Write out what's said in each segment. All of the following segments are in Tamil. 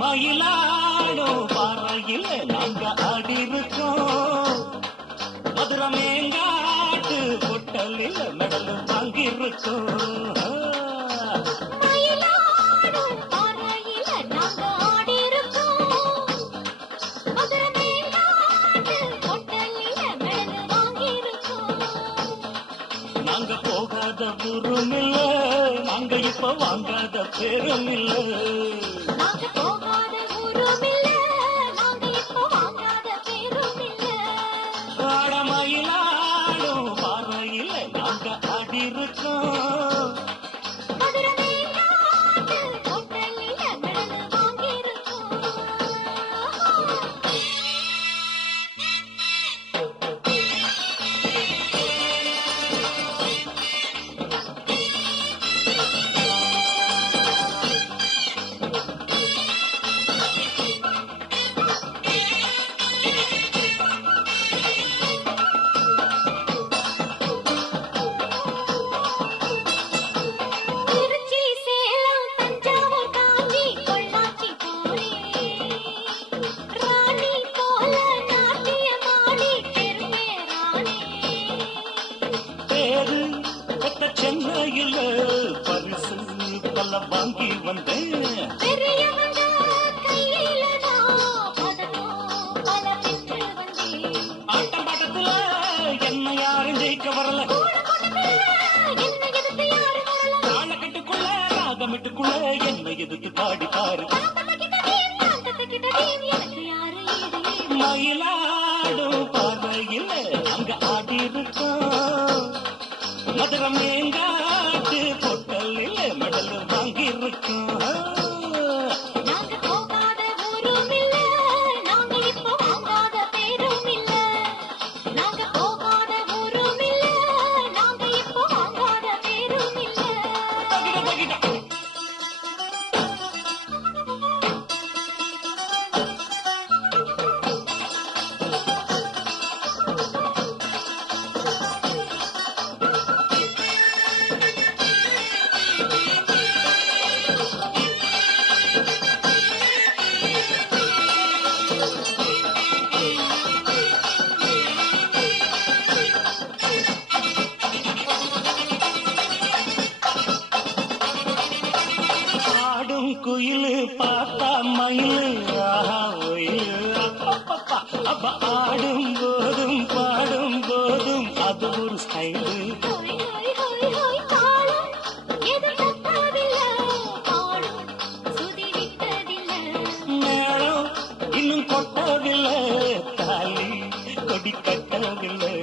மயிலாடும் பாறையில் நாங்க ஆடி இருக்கோம். மதுரை மேங்காட்டு பொட்டலில் மெடல் வாங்கியிருக்கோம். நாங்க போகாத ஊரும் இல்ல, நாங்க இப்ப வாங்காத பேரும் இல்ல. மயிலாடும் பாறையில் நாங்க ஆடி இருக்கோம். சென்னையில் பரிசு பல வாங்கி வந்தேன். ஆட்டம் பாட்டத்துல என்ன யாரும் ஜெயிக்க வரல. தாளக்கட்டுக்குள்ள ராகமிட்டுக்குள்ள என்ன எதிர்த்து பாடி பாரு. மயிலாடும் பாதையில் அங்க ஆடி இருக்கோம். மதுரை மேங்காட்டு பொட்டலில் மெடல் வாங்கியிருக்கோம். குயிலு பார்த்தா மயில் அப்ப ஆடும் போதும் பாடும் போதும் அது ஒரு ஸ்டைலு. மேளம் இன்னும் கொட்டவில்லை, தாலி கொடி கட்டவில்லை.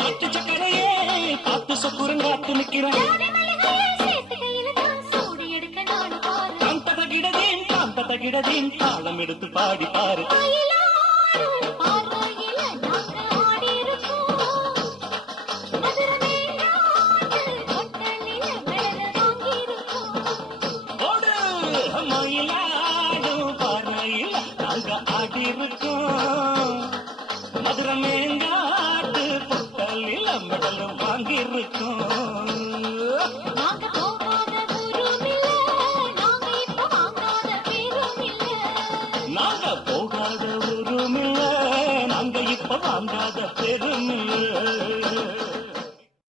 நாட்டு சக்கரையே பார்த்து சொக்குறங்காத்து நிற்கிறேன். கிடதீன் தாளம் எடுத்து பாடி பாரு. மயிலாடும் பாறையில் நாங்க ஆடி இருக்கோம். மதுரை மேங்காட்டு பொட்டலில் மெடல் வாங்கியிருக்கோம். நாங்க போகாத ஊரும் இல்ல, நாங்க இப்ப வாங்காத பெரும் இல்ல.